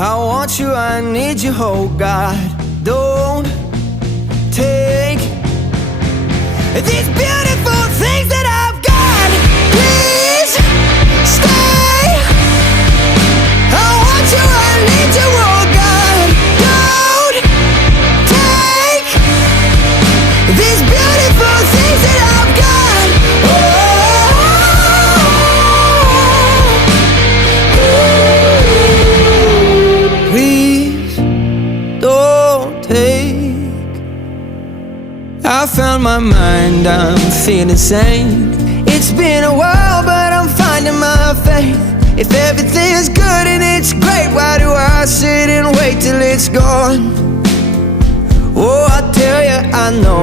I want you, I need you, oh God. Don't take these beautiful things that I've got. Please stay. I want you, I need you, oh God. Don't take these beautiful things that I've got. Please don't take. I found my mind, I'm feeling sane. It's been a while, but I'm finding my faith. If everything's good and it's great, why do I sit and wait till it's gone? Oh, I tell you, I know